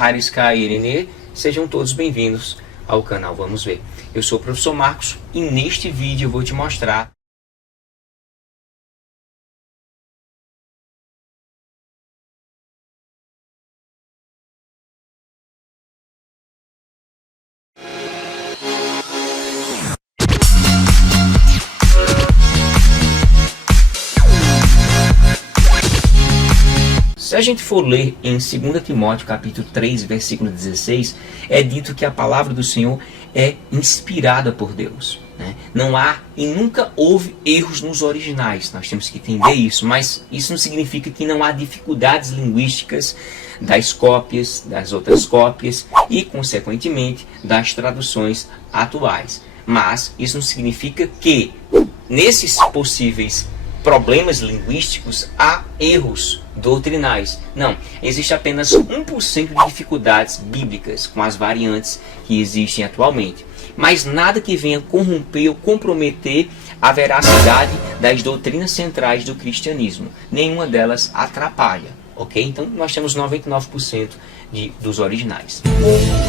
Harisca Irene, sejam todos bem-vindos ao canal Vamos Ver. Eu sou o professor Marcos e neste vídeo eu vou te mostrar Se a gente for ler em 2 Timóteo capítulo 3, versículo 16, é dito que a palavra do Senhor é inspirada por Deus, né? Não há e nunca houve erros nos originais, nós temos que entender isso, mas isso não significa que não há dificuldades linguísticas das cópias, das outras cópias e, consequentemente, das traduções atuais. Mas isso não significa que nesses possíveis problemas linguísticos há erros doutrinais. Não, existe apenas 1% de dificuldades bíblicas com as variantes que existem atualmente. Mas nada que venha corromper ou comprometer a veracidade das doutrinas centrais do cristianismo. Nenhuma delas atrapalha, ok? Então nós temos 99% dos originais.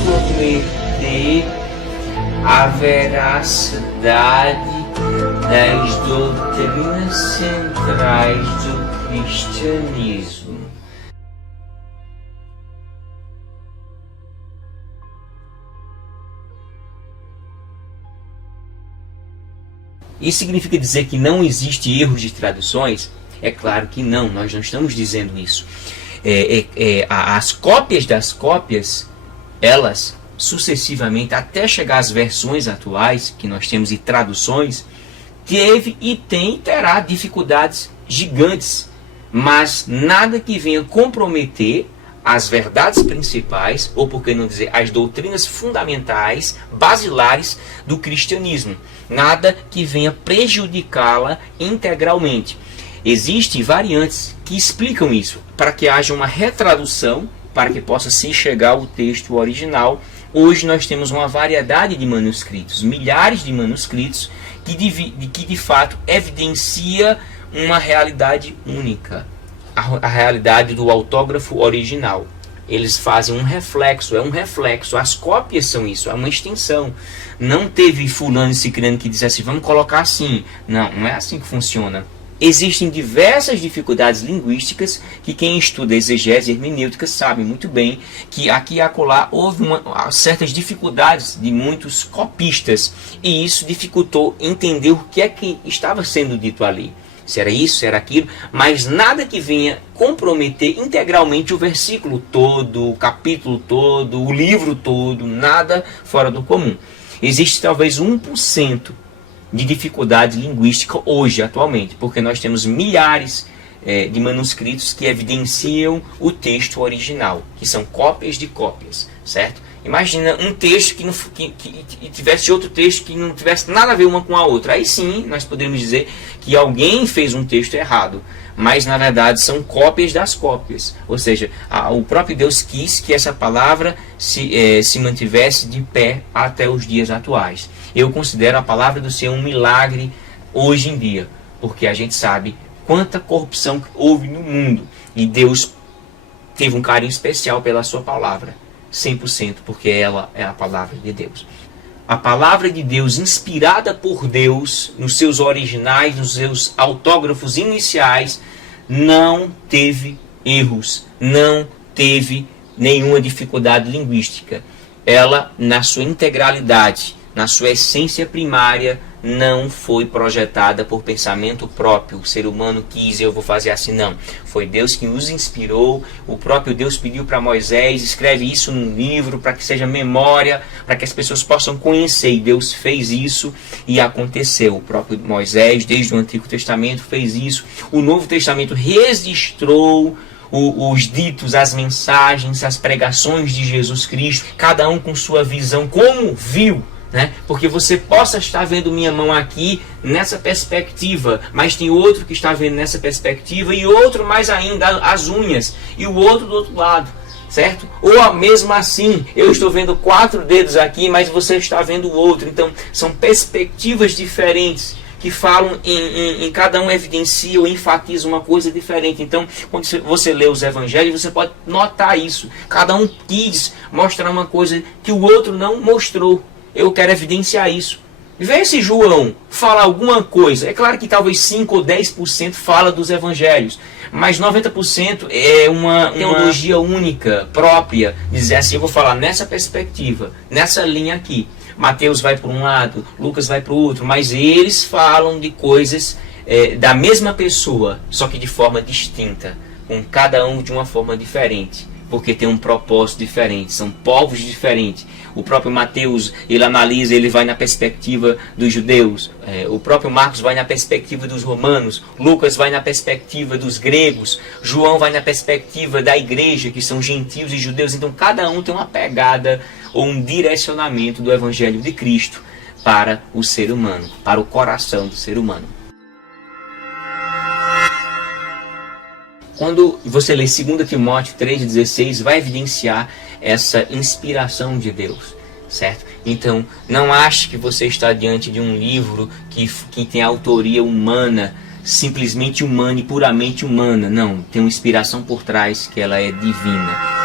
Comprometer a veracidade das doutrinas centrais do cristianismo. Isso significa dizer que não existe erros de traduções? É claro que não, nós não estamos dizendo isso. As cópias das cópias, elas sucessivamente, até chegar às versões atuais que nós temos e traduções, teve e tem e terá dificuldades gigantes, mas nada que venha comprometer as verdades principais, ou por que não dizer as doutrinas fundamentais, basilares do cristianismo. Nada que venha prejudicá-la integralmente. Existem variantes que explicam isso, para que haja uma retradução, para que possa se chegar ao texto original. Hoje nós temos uma variedade de manuscritos, milhares de manuscritos, que de fato evidencia uma realidade única, a realidade do autógrafo original. Eles fazem um reflexo, as cópias são isso, é uma extensão. Não teve fulano e ciclano que dissesse, vamos colocar assim. Não é assim que funciona. Existem diversas dificuldades linguísticas que quem estuda exegese e hermenêutica sabe muito bem que aqui e acolá houve certas dificuldades de muitos copistas e isso dificultou entender o que é que estava sendo dito ali. Se era isso, se era aquilo, mas nada que venha comprometer integralmente o versículo todo, o capítulo todo, o livro todo, nada fora do comum. Existe talvez 1% de dificuldade linguística hoje, atualmente, porque nós temos milhares de manuscritos que evidenciam o texto original, que são cópias de cópias, certo? Imagina um texto que tivesse outro texto que não tivesse nada a ver uma com a outra. Aí sim, nós poderíamos dizer que alguém fez um texto errado, mas na verdade são cópias das cópias. Ou seja, o próprio Deus quis que essa palavra se mantivesse de pé até os dias atuais. Eu considero a palavra do Senhor um milagre hoje em dia, porque a gente sabe quanta corrupção houve no mundo e Deus teve um carinho especial pela sua palavra, 100%, porque ela é a palavra de Deus. A palavra de Deus, inspirada por Deus, nos seus originais, nos seus autógrafos iniciais, não teve erros, não teve nenhuma dificuldade linguística. Ela, na sua integralidade, na sua essência primária, não foi projetada por pensamento próprio. O ser humano quis, eu vou fazer assim, não. Foi Deus que nos inspirou. O próprio Deus pediu para Moisés, escreve isso num livro para que seja memória, para que as pessoas possam conhecer. E Deus fez isso e aconteceu. O próprio Moisés, desde o Antigo Testamento, fez isso. O Novo Testamento registrou os ditos, as mensagens, as pregações de Jesus Cristo, cada um com sua visão, como viu, né? Porque você possa estar vendo minha mão aqui nessa perspectiva, mas tem outro que está vendo nessa perspectiva e outro mais ainda as unhas e o outro do outro lado, certo? Ou mesmo assim, eu estou vendo 4 dedos aqui, mas você está vendo o outro. Então, são perspectivas diferentes que falam em cada um evidencia ou enfatiza uma coisa diferente. Então, quando você lê os evangelhos, você pode notar isso. Cada um quis mostrar uma coisa que o outro não mostrou. Eu quero evidenciar isso. Vê se João fala alguma coisa. É claro que talvez 5 ou 10% fala dos evangelhos, mas 90% é uma teologia única, própria. Dizer assim, eu vou falar nessa perspectiva, nessa linha aqui. Mateus vai para um lado, Lucas vai para o outro, mas eles falam de coisas da mesma pessoa, só que de forma distinta, com cada um de uma forma diferente, porque tem um propósito diferente, são povos diferentes. O próprio Mateus, ele analisa, ele vai na perspectiva dos judeus. O próprio Marcos vai na perspectiva dos romanos. Lucas vai na perspectiva dos gregos. João vai na perspectiva da igreja, que são gentios e judeus. Então cada um tem uma pegada ou um direcionamento do Evangelho de Cristo para o ser humano, para o coração do ser humano. Quando você lê 2 Timóteo 3,16, vai evidenciar essa inspiração de Deus, certo? Então, não ache que você está diante de um livro que tem autoria humana, simplesmente humana e puramente humana. Não, tem uma inspiração por trás que ela é divina.